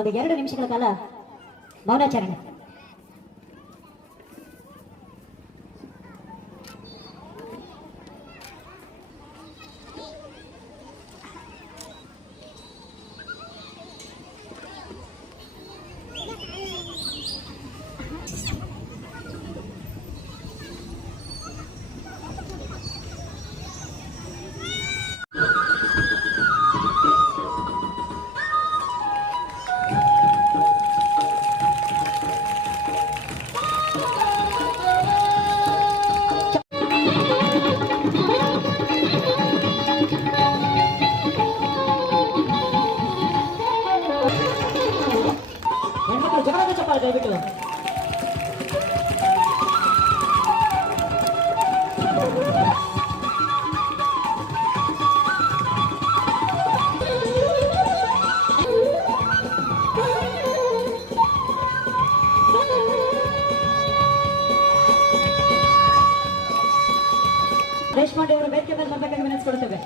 ಒಂದು 2 ನಿಮಿಷಗಳ ಕಾಲ ಮೌನಾಚರಣೆ. ದಯವಿಟ್ಟು ದೇಶಪಾಂಡೆ ಅವರು ವೇದಿಕೆ ಮೇಲೆ ಬರಬೇಕಾಗಿ ವಿನಂತಿಸಿಕೊಳ್ಳುತ್ತೇವೆ.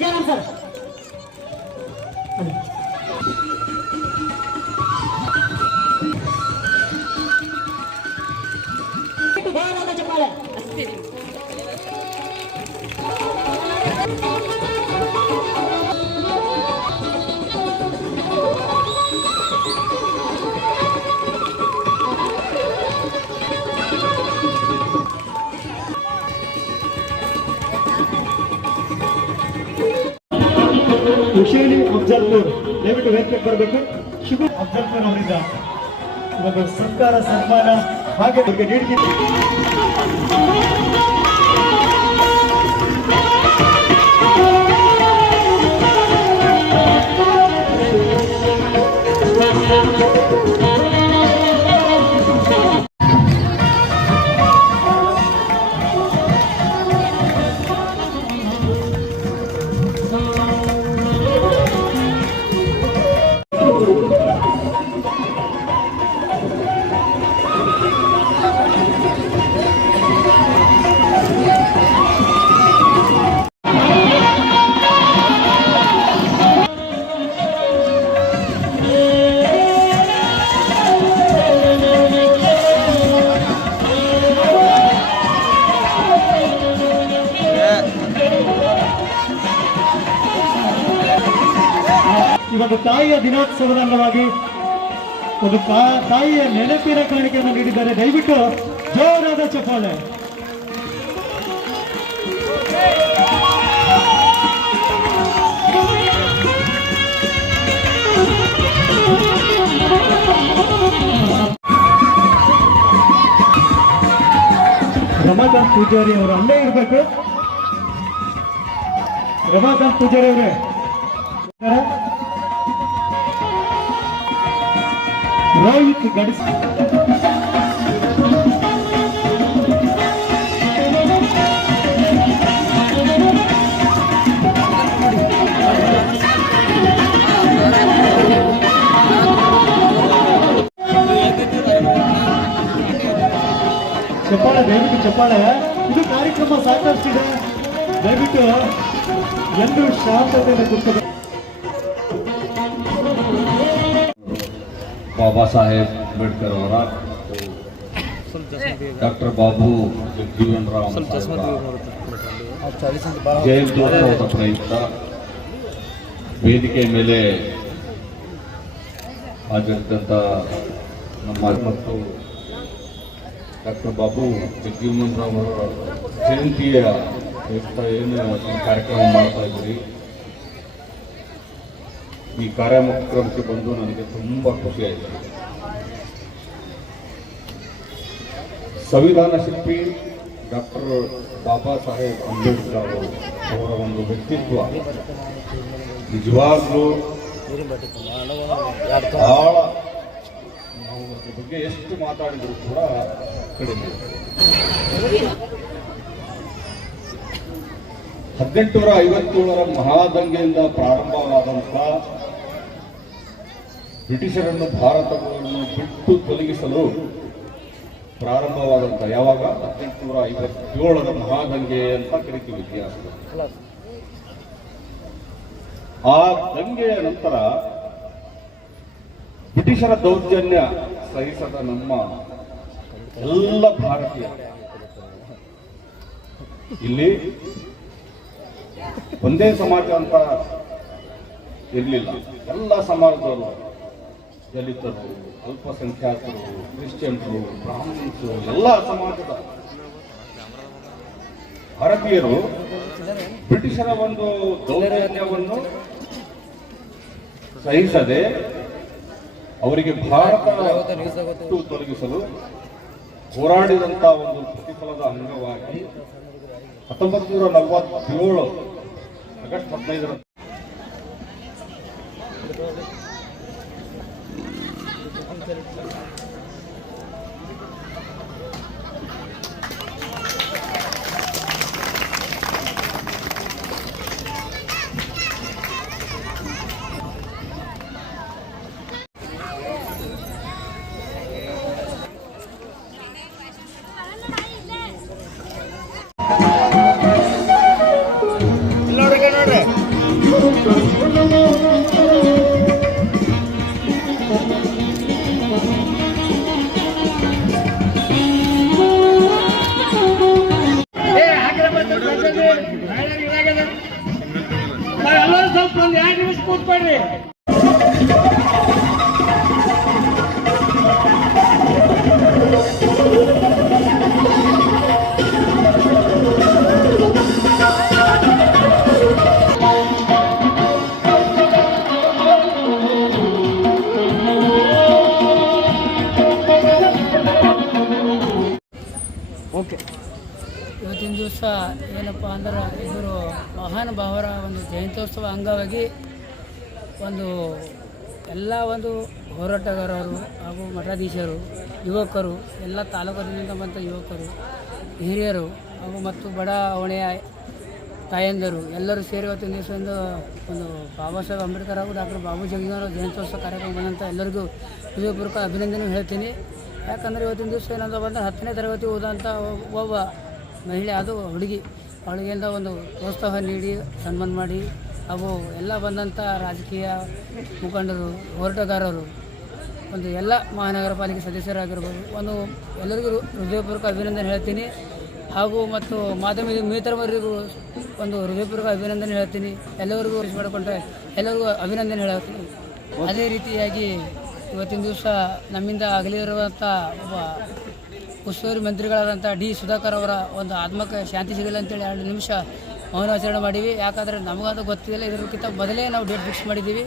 ಜಯರಾಮ್ ಸರ್ ಚಪ್ಪಾಳೆ. ಹುಷೇನಿ ಅಫ್ಜಲ್ಪುರ್ ದಯವಿಟ್ಟು ವೇದಿಕೆ ಬರಬೇಕು. ಶಿವ ಅಫ್ಜಲ್ಪುರ್ ಅವರಿಂದ ಒಂದು ಸರ್ಕಾರ ಸನ್ಮಾನ ಹಾಗೆ ಅವರಿಗೆ ನೀಡಿದೆ. ಇವತ್ತು ತಾಯಿಯ ದಿನೋತ್ಸವದ ಅಂಗವಾಗಿ ಒಂದು ತಾಯಿಯ ನೆನಪಿನ ಕಾಣಿಕೆಯನ್ನು ನೀಡಿದ್ದಾರೆ. ದಯವಿಟ್ಟು ಜೋರಾದ ಚಪ್ಪಾಳೆ. ರಮಾಕಾಂತ್ ಪೂಜಾರಿ ಅವರು ಅಲ್ಲೇ ಇರಬೇಕು. ರಮಾಕಾಂತ್ ಪೂಜಾರಿ ಅವರೇ ರೋಹಿತ್ ಗಡಿಸ್ ಚಪ್ಪಾಳೆ, ದಯವಿಟ್ಟು ಚಪ್ಪಾಳೆ. ಇದು ಕಾರ್ಯಕ್ರಮ ಸಾಕಷ್ಟಿದೆ, ದಯವಿಟ್ಟು ಎಂದು ಶಾಂತತೆಯನ್ನು ಕೊಡ್ತದೆ. ಬಾಬಾ ಸಾಹೇಬ್ ಅಂಬೇಡ್ಕರ್ ಅವರ ಡಾಕ್ಟರ್ ಬಾಬು ಜಗಜೀವನ್ ರಾಮ್ ಜಯಂತ್ಯೋತ್ಸವದ ಪ್ರಯುಕ್ತ ವೇದಿಕೆ ಮೇಲೆ ಹಾಜರಿದ್ದಂಥ ನಮ್ಮ ಮತ್ತು ಡಾಕ್ಟರ್ ಬಾಬು ಜಗಜೀವನ್ ರಾಮ್ ಅವರ ಜಯಂತಿಯ ಪ್ರಯುಕ್ತ ಏನು ಕಾರ್ಯಕ್ರಮ ಮಾಡ್ತಾ ಇದ್ದೀರಿ, ಈ ಕಾರ್ಯಕ್ರಮಕ್ಕೆ ಬಂದು ನನಗೆ ತುಂಬ ಖುಷಿಯಾಯಿತು. ಸಂವಿಧಾನ ಶಿಲ್ಪಿ ಡಾಕ್ಟರ್ ಬಾಬಾ ಸಾಹೇಬ್ ಅಂಬೇಡ್ಕರ್ ಅವರ ಒಂದು ವ್ಯಕ್ತಿತ್ವ ನಿಜವಾಗ್ಲೂ ಬಹಳ, ನಾವು ಅದ್ರ ಬಗ್ಗೆ ಎಷ್ಟು ಮಾತಾಡಿದರೂ ಕೂಡ ಕಡಿಮೆ. 1857ರ ಮಹಾದಂಗೆಯಿಂದ ಪ್ರಾರಂಭವಾದಂಥ ಬ್ರಿಟಿಷರನ್ನು ಭಾರತವನ್ನು ಬಿಟ್ಟು ತೊಲಗಿಸಲು ಪ್ರಾರಂಭವಾದಂಥ ಯಾವಾಗ 1857ರ ಮಹಾದಂಗೆ ಅಂತ ಕರಿತೀವಿ ಇತಿಹಾಸದಲ್ಲಿ. ಆ ದಂಗೆಯ ನಂತರ ಬ್ರಿಟಿಷರ ದೌರ್ಜನ್ಯ ಸಹಿಸದ ನಮ್ಮ ಎಲ್ಲ ಭಾರತೀಯ ಇಲ್ಲಿ ಒಂದೇ ಸಮಾಜ ಅಂತ ಇರಲಿಲ್ಲ. ಎಲ್ಲ ಸಮಾಜದವರು, ದಲಿತರು, ಅಲ್ಪಸಂಖ್ಯಾತರು, ಕ್ರಿಶ್ಚಿಯನ್ರು, ಬ್ರಾಹ್ಮಣ್ಸು, ಎಲ್ಲ ಸಮಾಜದ ಭಾರತೀಯರು ಬ್ರಿಟಿಷರ ಒಂದು ದೌರ್ಜನ್ಯವನ್ನು ಸಹಿಸದೆ ಅವರಿಗೆ ಭಾರತ ಬಿಟ್ಟು ತೊಲಗಿಸಲು ಹೋರಾಡಿದಂತ ಒಂದು ಪ್ರತಿಫಲದ ಅಂಗವಾಗಿ 1947 ಆಗಸ್ಟ್ 15 ಸ್ವಲ್ಪ ಒಂದು 2 ನಿಮಿಷ ಕೂತ್ಕೊಡ್ರಿ. ಇವತ್ತಿನ ದಿವಸ ಏನಪ್ಪ ಅಂದ್ರೆ ಇವರು ಮಹಾನುಭಾವರ ಒಂದು ಜಯಂತ್ಯೋತ್ಸವ ಅಂಗವಾಗಿ ಒಂದು ಎಲ್ಲ ಒಂದು ಹೋರಾಟಗಾರರು ಹಾಗೂ ಮಠಾಧೀಶರು, ಯುವಕರು, ಎಲ್ಲ ತಾಲೂಕಿನಿಂದ ಬಂದ ಯುವಕರು, ಹಿರಿಯರು ಹಾಗೂ ಮತ್ತು ಬಡ ಹೊಣೆಯ ತಾಯಂದಿರು ಎಲ್ಲರೂ ಸೇರಿ ಇವತ್ತಿನ ದಿವಸದಿಂದ ಒಂದು ಬಾಬಾ ಸಾಹೇಬ್ ಅಂಬೇಡ್ಕರ್ ಹಾಗೂ ಡಾಕ್ಟರ್ ಬಾಬು ಜಗಜೀವನರಾವ್ ಜಯಂತ್ಯೋತ್ಸವ ಕಾರ್ಯಕ್ರಮ ಬಂದಂಥ ಎಲ್ಲರಿಗೂ ಹೃದಯಪೂರ್ವಕ ಅಭಿನಂದನೆ ಹೇಳ್ತೀನಿ. ಯಾಕಂದರೆ ಇವತ್ತಿನ ದಿವಸ ಏನಂತ ಬಂದರೆ 10ನೇ ತರಗತಿ ಓದಂಥ ಒಬ್ಬ ಮಹಿಳೆ, ಅದು ಹುಡುಗಿ, ಅವಳಿಗೆಲ್ಲ ಒಂದು ಪ್ರೋತ್ಸಾಹ ನೀಡಿ ಸನ್ಮಾನ ಮಾಡಿ ಹಾಗೂ ಎಲ್ಲ ಬಂದಂಥ ರಾಜಕೀಯ ಮುಖಂಡರು, ಹೋರಾಟಗಾರರು, ಒಂದು ಎಲ್ಲ ಮಹಾನಗರ ಪಾಲಿಕೆ ಸದಸ್ಯರಾಗಿರ್ಬೋದು, ಒಂದು ಎಲ್ಲರಿಗೂ ಹೃದಯಪೂರ್ವಕ ಅಭಿನಂದನೆ ಹೇಳ್ತೀನಿ. ಹಾಗೂ ಮತ್ತು ಮಾಧ್ಯಮ ಮಿತ್ರವರಿಗೂ ಒಂದು ಹೃದಯಪೂರ್ವಕ ಅಭಿನಂದನೆ ಹೇಳ್ತೀನಿ. ಎಲ್ಲರಿಗೂ ಮಾಡಿಕೊಂಡ್ರೆ ಎಲ್ಲರಿಗೂ ಅಭಿನಂದನೆ ಹೇಳ್ತೀನಿ. ಅದೇ ರೀತಿಯಾಗಿ ಇವತ್ತಿನ ದಿವಸ ನಮ್ಮಿಂದ ಅಗಲಿರುವಂಥ ಒಬ್ಬ ಉಸ್ತುವಾರಿ ಮಂತ್ರಿಗಳಾದಂಥ ಡಿ ಸುಧಾಕರ್ ಅವರ ಒಂದು ಆತ್ಮಕ್ಕೆ ಶಾಂತಿ ಸಿಗಲಿ ಅಂತೇಳಿ 2 ನಿಮಿಷ ಮೌನಾಚರಣೆ ಮಾಡೀವಿ. ಯಾಕಂದರೆ ನಮಗದು ಗೊತ್ತಿಲ್ಲ, ಇದಕ್ಕಿಂತ ಮೊದಲೇ ನಾವು ಡೇಟ್ ಫಿಕ್ಸ್ ಮಾಡಿದ್ದೀವಿ.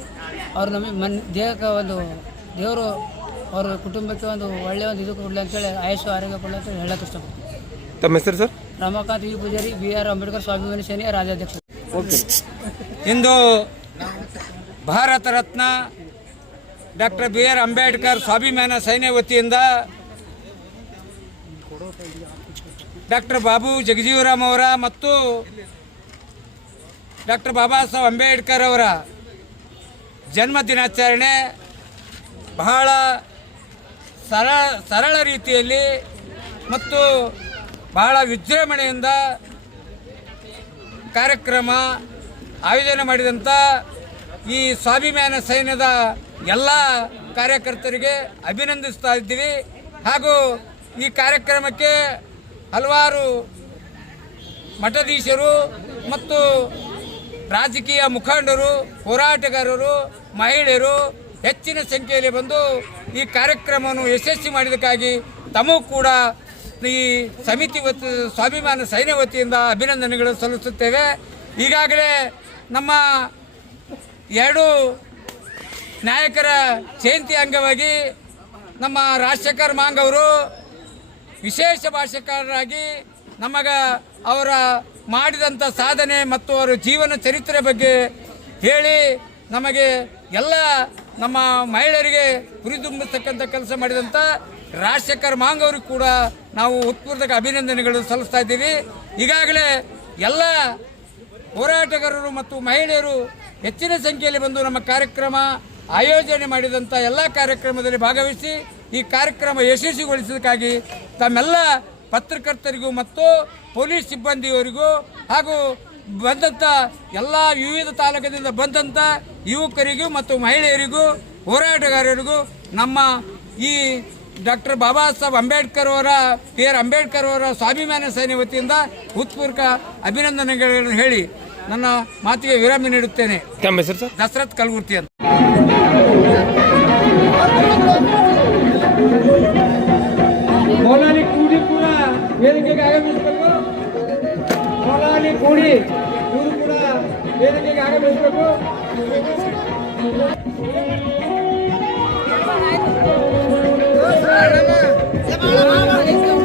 ಅವರು ನಮಗೆ ದೇಹಕ್ಕೆ ಒಂದು ದೇವರು ಅವ್ರ ಕುಟುಂಬಕ್ಕೆ ಒಂದು ಒಳ್ಳೆಯ ಒಂದು ಇದು ಕೊಡಲಿ ಅಂತೇಳಿ, ಆಯುಷ್ಯ ಆರೋಗ್ಯ ಕೊಡಲಿ ಅಂತೇಳಿ ಹೇಳಕ್ಕೆ ಇಷ್ಟಪಡ್ತೀನಿ. ತಮ್ಮ ಹೆಸರು sir? Ramakant V Pujari, BR Ambedkar Swabhimani ಸೇನೆಯ ರಾಜ್ಯಾಧ್ಯಕ್ಷ. ಓಕೆ. ಇಂದು ಭಾರತ ರತ್ನ ಡಾಕ್ಟರ್ BR ಅಂಬೇಡ್ಕರ್ ಸ್ವಾಭಿಮಾನ ಸೇನೆ ವತಿಯಿಂದ ಡಾಕ್ಟರ್ ಬಾಬು ಜಗಜೀವರಾಮ್ ಅವರ ಮತ್ತು ಡಾಕ್ಟರ್ ಬಾಬಾ ಸಾಹೇಬ್ ಅಂಬೇಡ್ಕರ್ ಅವರ ಜನ್ಮ ದಿನಾಚರಣೆ ಬಹಳ ಸರಳ ರೀತಿಯಲ್ಲಿ ಮತ್ತು ಬಹಳ ವಿಜೃಂಭಣೆಯಿಂದ ಕಾರ್ಯಕ್ರಮ ಆಯೋಜನೆ ಮಾಡಿದಂಥ ಈ ಸ್ವಾಭಿಮಾನ ಸೈನ್ಯದ ಎಲ್ಲ ಕಾರ್ಯಕರ್ತರಿಗೆ ಅಭಿನಂದಿಸ್ತಾ ಇದ್ದೀವಿ. ಹಾಗೂ ಈ ಕಾರ್ಯಕ್ರಮಕ್ಕೆ ಹಲವಾರು ಮಠಾಧೀಶರು ಮತ್ತು ರಾಜಕೀಯ ಮುಖಂಡರು, ಹೋರಾಟಗಾರರು, ಮಹಿಳೆಯರು ಹೆಚ್ಚಿನ ಸಂಖ್ಯೆಯಲ್ಲಿ ಬಂದು ಈ ಕಾರ್ಯಕ್ರಮವನ್ನು ಯಶಸ್ವಿ ಮಾಡಿದ್ದಕ್ಕಾಗಿ ತಮಗೂ ಕೂಡ ಈ ಸಮಿತಿ ಸ್ವಾಭಿಮಾನ ಸೈನ್ಯ ವತಿಯಿಂದ ಅಭಿನಂದನೆಗಳು ಸಲ್ಲಿಸುತ್ತೇವೆ. ಈಗಾಗಲೇ ನಮ್ಮ 2 ನಾಯಕರ ಜಯಂತಿ ಅಂಗವಾಗಿ ನಮ್ಮ ರಾಜಶೇಖರ್ ಮಾಂಗ್ ಅವರು ವಿಶೇಷ ಭಾಷಣಕಾರರಾಗಿ ಅವರ ಮಾಡಿದಂಥ ಸಾಧನೆ ಮತ್ತು ಅವರ ಜೀವನ ಚರಿತ್ರೆ ಬಗ್ಗೆ ಹೇಳಿ ನಮಗೆ ಎಲ್ಲ ನಮ್ಮ ಮಹಿಳೆಯರಿಗೆ ಹುರಿದುಂಬಿಸ್ತಕ್ಕಂಥ ಕೆಲಸ ಮಾಡಿದಂಥ ರಾಜಶೇಖರ್ ಮಾಂಗ್ ಅವ್ರಿಗೆ ಕೂಡ ನಾವು ಉತ್ಪೂರ್ವಕ ಅಭಿನಂದನೆಗಳು ಸಲ್ಲಿಸ್ತಾ ಇದ್ದೀವಿ. ಈಗಾಗಲೇ ಎಲ್ಲ ಹೋರಾಟಗಾರರು ಮತ್ತು ಮಹಿಳೆಯರು ಹೆಚ್ಚಿನ ಸಂಖ್ಯೆಯಲ್ಲಿ ಬಂದು ನಮ್ಮ ಕಾರ್ಯಕ್ರಮ ಆಯೋಜನೆ ಮಾಡಿದಂಥ ಎಲ್ಲ ಕಾರ್ಯಕ್ರಮದಲ್ಲಿ ಭಾಗವಹಿಸಿ ಈ ಕಾರ್ಯಕ್ರಮ ಯಶಸ್ವಿಗೊಳಿಸೋದಕ್ಕಾಗಿ ತಮ್ಮೆಲ್ಲ ಪತ್ರಕರ್ತರಿಗೂ ಮತ್ತು ಪೊಲೀಸ್ ಸಿಬ್ಬಂದಿಯವರಿಗೂ ಹಾಗೂ ಬಂದಂಥ ಎಲ್ಲ ವಿವಿಧ ತಾಲೂಕಿನಿಂದ ಬಂದಂಥ ಯುವಕರಿಗೂ ಮತ್ತು ಮಹಿಳೆಯರಿಗೂ ಹೋರಾಟಗಾರರಿಗೂ ನಮ್ಮ ಈ ಡಾಕ್ಟರ್ ಬಾಬಾ ಸಾಹೇಬ್ ಅಂಬೇಡ್ಕರ್ ಅವರ ಅಂಬೇಡ್ಕರ್ ಅವರ ಸ್ವಾಭಿಮಾನ ಸೇನೆ ವತಿಯಿಂದ ಹೃತ್ಪೂರ್ವಕ ಅಭಿನಂದನೆಗಳನ್ನು ಹೇಳಿ ನನ್ನ ಮಾತಿಗೆ ವಿರಾಮ ನೀಡುತ್ತೇನೆ. ತಮ್ಮ ಹೆಸರು ಸರ್? ದಸರಥ್ ಕಲಗುರ್ತಿ ಅಂತ. ಮೌಲಾಲಿ ಕೂಡಿ ಕೂಡ ವೇದಿಕೆಗೆ ಆಗಮಿಸಬೇಕು. ಮೌಲಾಲಿ ಕೂಡಿ ಇವರು ಕೂಡ ವೇದಿಕೆಗೆ ಆಗಮಿಸಬೇಕು. Come on.